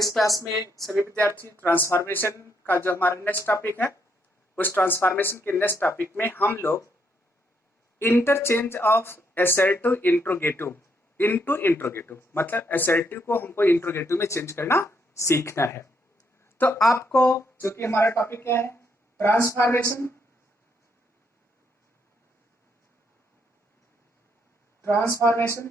इस क्लास में सभी विद्यार्थी ट्रांसफॉर्मेशन का जो हमारा नेक्स्ट टॉपिक है, उस ट्रांसफॉर्मेशन के नेक्स्ट टॉपिक में हम लोग interchange of assertive interrogative into interrogative, मतलब असर्टिव को हमको इंट्रोगेटिव में चेंज करना सीखना है। तो आपको जो कि हमारा टॉपिक क्या है, ट्रांसफॉर्मेशन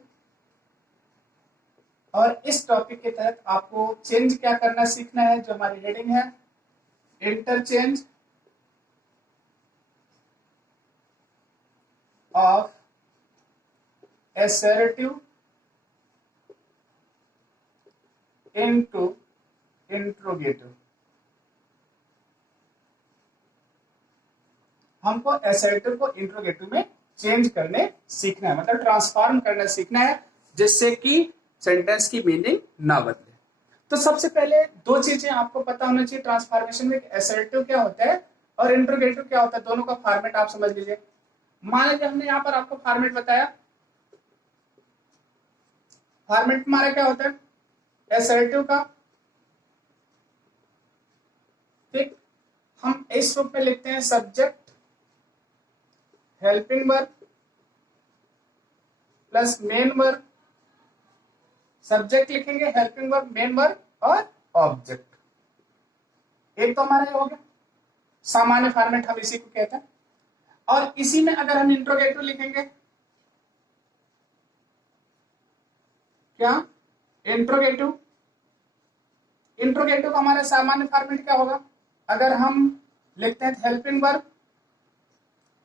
और इस टॉपिक के तहत आपको चेंज क्या करना सीखना है। जो हमारी हेडिंग है interchange of assertive into interrogative. हमको असर्टिव को इंट्रोगेटिव में चेंज करने सीखना है, मतलब ट्रांसफॉर्म करना सीखना है, जिससे कि सेंटेंस की मीनिंग ना बदले। तो सबसे पहले दो चीजें आपको पता होना चाहिए ट्रांसफॉर्मेशन में, असर्टिव क्या होता है और इंट्रोगेटिव क्या होता है। दोनों का फॉर्मेट आप समझ लीजिए। मान लीजिए हमने यहाँ पर आपको फॉर्मेट बताया, फॉर्मेट हमारा क्या होता है असर्टिव का। ठीक, हम इस रूप में लिखते हैं subject helping verb plus main verb. Subject लिखेंगे, हेल्पिंग वर्ब, मेन वर्ब और ऑब्जेक्ट। एक तो हमारा ये हो गया सामान्य फॉर्मेट, हम इसी को कहते हैं। और इसी में अगर हम इंट्रोगेटिव लिखेंगे, क्या इंट्रोगेटिव का हमारा सामान्य फॉर्मेट क्या होगा। अगर हम लिखते हैं helping verb,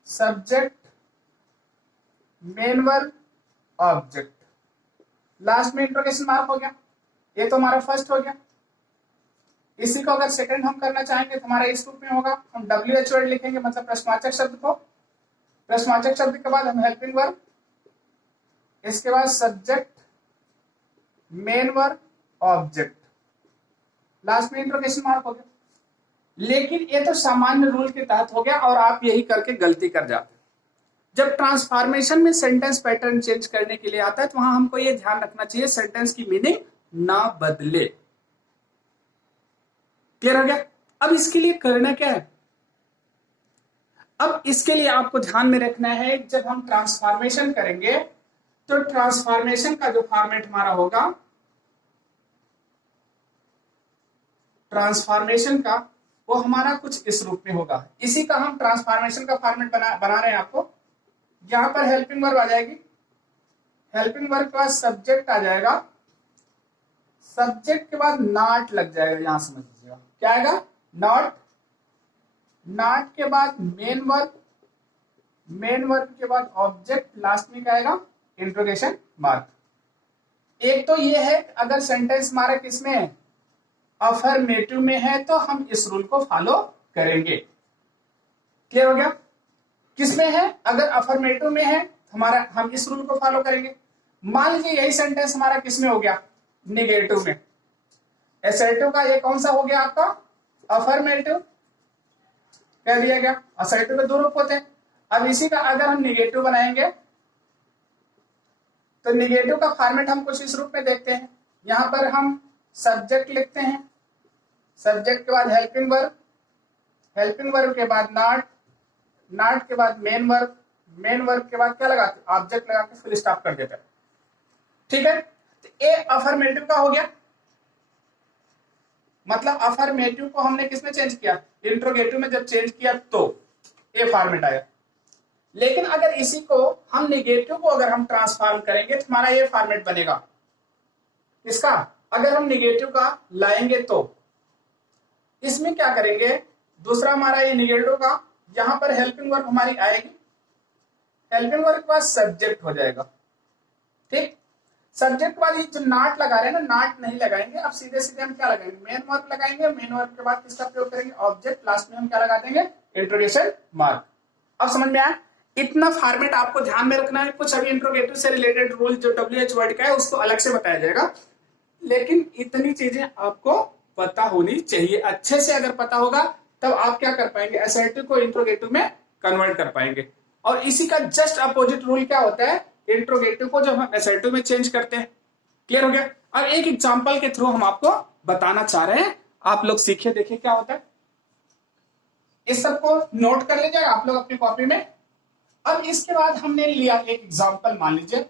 subject, main verb, object, last में इंट्रोगेशन मार्क हो गया। ये तो हमारा फर्स्ट हो गया। इसी को अगर सेकंड हम करना चाहेंगे तो हमारा इस रूप में होगा, हम WH वर्ड लिखेंगे, मतलब प्रश्नवाचक शब्द को। प्रश्नवाचक शब्द के बाद हम हेल्पिंग वर्ब, इसके बाद subject, main verb, object, last में इंट्रोगेशन मार्क हो गया। लेकिन ये तो सामान्य रूल के तहत हो गया और आप यही करके गलती कर जाते। जब ट्रांसफॉर्मेशन में सेंटेंस पैटर्न चेंज करने के लिए आता है तो वहां हमको ये ध्यान रखना चाहिए सेंटेंस की मीनिंग ना बदले। क्लियर हो गया। अब इसके लिए करना क्या है, अब इसके लिए आपको ध्यान में रखना है, जब हम ट्रांसफॉर्मेशन करेंगे तो ट्रांसफॉर्मेशन का जो फॉर्मेट हमारा होगा, ट्रांसफॉर्मेशन का वो हमारा कुछ इस रूप में होगा। इसी का हम ट्रांसफॉर्मेशन का फॉर्मेट बना रहे हैं आपको। यहां पर हेल्पिंग वर्ब आ जाएगी, हेल्पिंग वर्ब के बाद सब्जेक्ट आ जाएगा, सब्जेक्ट के बाद नॉट लग जाएगा। यहां समझ लीजिएगा क्या आएगा, नॉट, नॉट के बाद मेन वर्ब, मेन वर्ब के बाद ऑब्जेक्ट, लास्ट में क्या आएगा इंट्रोगेशन मार्क। एक तो ये है अगर सेंटेंस हमारा किसमें है, अफर्मेटिव में है, तो हम इस रूल को फॉलो करेंगे। क्लियर हो गया। किसमें है, अगर अफर्मेटिव में है हमारा, हम इस रूल को फॉलो करेंगे। मान लीजिए यही सेंटेंस हमारा किसमें हो गया, निगेटिव में। असर्टिव का ये कौन सा हो गया आपका, अफर्मेटिव कह दिया गया। असर्टिव के दो रूप होते हैं। अब इसी का अगर हम निगेटिव बनाएंगे तो निगेटिव का फॉर्मेट हम कुछ इस रूप में देखते हैं। यहां पर हम सब्जेक्ट लिखते हैं, सब्जेक्ट के बाद हेल्पिंग वर्ब, हेल्पिंग वर्ब के बाद नॉट, नॉट के बाद मेन वर्ब, मेन वर्ब के बाद क्या लगाते, ऑब्जेक्ट लगा के फुल स्टॉप कर देते हैं। ठीक है, तो ये अफर्मेटिव का हो गया, मतलब अफर्मेटिव को हमने किसमें चेंज किया, इंट्रोगेटिव में जब चेंज किया तो ये फॉर्मेट आया। लेकिन अगर इसी को हम निगेटिव को अगर हम ट्रांसफॉर्म करेंगे तो हमारा ये फॉर्मेट बनेगा। इसका अगर हम निगेटिव का लाएंगे तो इसमें क्या करेंगे, दूसरा हमारा ये निगेटिव का, यहां पर हेल्पिंग वर्ब हमारी आएगी, हेल्पिंग वर्ब के बाद सब्जेक्ट हो जाएगा। ठीक, सब्जेक्ट के बाद ये जो नॉट लगा रहे हैं ना, नॉट नहीं लगाएंगे, अब सीधे सीधे हम क्या लगाएंगे, मेन वर्ब लगाएंगे। मेन वर्ब के बाद किसका प्रयोग करेंगे, ऑब्जेक्ट, लास्ट में हम क्या लगा देंगे, इंट्रोगेशन मार्क। अब समझ में आया। इतना फॉर्मेट आपको ध्यान में रखना है। कुछ अभी इंट्रोगेटिव से रिलेटेड रूल जो WH वर्ड का है उसको अलग से बताया जाएगा, लेकिन इतनी चीजें आपको पता होनी चाहिए। अच्छे से अगर पता होगा तब आप क्या कर पाएंगे, असर्टिव को इंट्रोगेटिव में कन्वर्ट कर पाएंगे। और इसी का जस्ट अपोजिट रूल क्या होता है, इंट्रोगेटिव को जब हम असर्टिव में चेंज करते हैं। क्लियर हो गया। अब एक एग्जांपल के थ्रू हम आपको बताना चाह रहे हैं, आप लोग सीखिए, देखिए क्या होता है। इस सबको नोट कर लीजिएगा आप लोग अपनी कॉपी में। अब इसके बाद हमने लिया एक एग्जांपल, मान लीजिए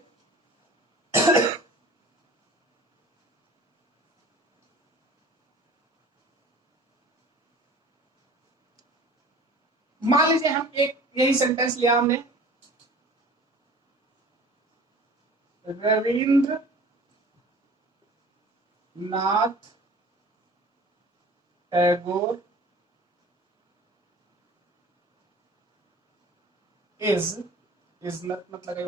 हम एक यही सेंटेंस लिया हमने, रविंद्र नाथ टैगोर is मतलब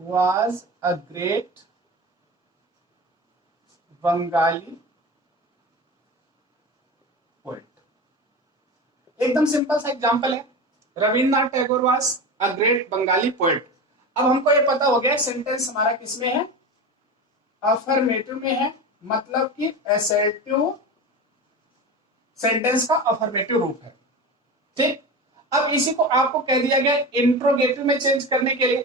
was a great Bengali poet. एकदम सिंपल सा एग्जांपल है, Rabindranath Tagore was a great Bengali poet. अब हमको ये पता हो गया सेंटेंस हमारा किसमें है, अफर्मेटिव में है, मतलब कि असर्टिव सेंटेंस का अफर्मेटिव रूप है। ठीक, अब इसी को आपको कह दिया गया इंट्रोगेटिव में चेंज करने के लिए।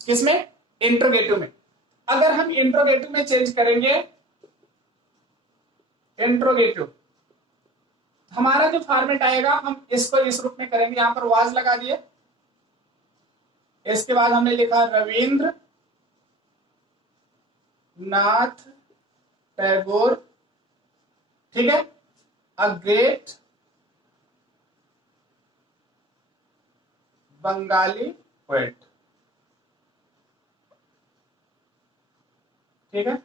किसमें? इंट्रोगेटिव में। अगर हम इंट्रोगेटिव में चेंज करेंगे, इंट्रोगेटिव हमारा जो फॉर्मेट आएगा, हम इसको इस रूप में करेंगे। यहां पर वाज लगा दिए, इसके बाद हमने लिखा रविंद्र नाथ टैगोर, ठीक है, अ ग्रेट बंगाली पोएट, ठीक है,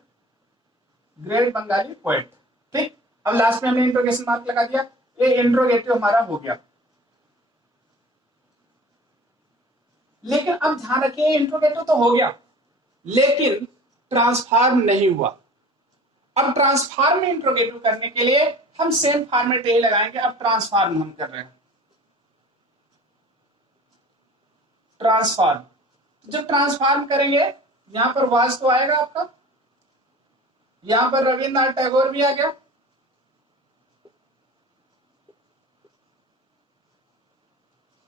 ग्रेट बंगाली पोएट। ठीक, अब लास्ट में हमने इंट्रोगेशन मार्क लगा दिया, ये इंट्रोगेटिव हमारा हो गया। लेकिन अब ध्यान रखिए, इंट्रोगेटिव तो हो गया लेकिन ट्रांसफॉर्म नहीं हुआ। अब ट्रांसफॉर्म में इंट्रोगेटिव करने के लिए हम सेम फॉर्मेट यही लगाएंगे। अब ट्रांसफॉर्म हम कर रहे हैं, ट्रांसफॉर्म। जब ट्रांसफॉर्म करेंगे, यहां पर वाज तो आएगा आपका, यहां पर रविन्द्रनाथ टैगोर भी आ गया,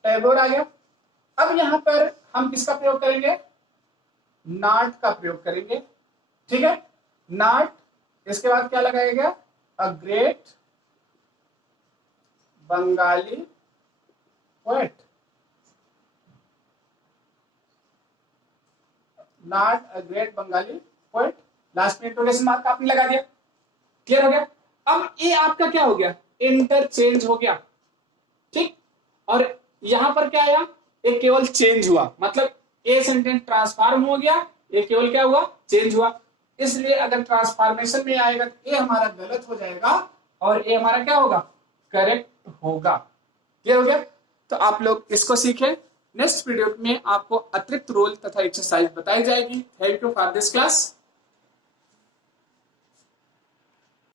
टैगोर आ गया। अब यहां पर हम किसका प्रयोग करेंगे, नॉट का प्रयोग करेंगे, ठीक है, नॉट। इसके बाद क्या लगाएगा, a great Bengali poet, not a great Bengali poet. Last में इंट्रोगेशन मार्क आपने लगा दिया, क्लियर हो गया। अब ये आपका क्या हो गया, इंटरचेंज हो गया, ठीक। और यहां पर क्या आया, ये केवल चेंज हुआ, मतलब ए सेंटेंस ट्रांसफॉर्म हो गया, ये केवल क्या हुआ, चेंज हुआ। इसलिए अगर ट्रांसफॉर्मेशन में आएगा तो ये हमारा गलत हो जाएगा और ये हमारा क्या होगा, करेक्ट होगा। क्लियर हो गया। तो आप लोग इसको सीखें। नेक्स्ट वीडियो में आपको अतिरिक्त रूल तथा एक्सरसाइज बताई जाएगी। Thank you for this class.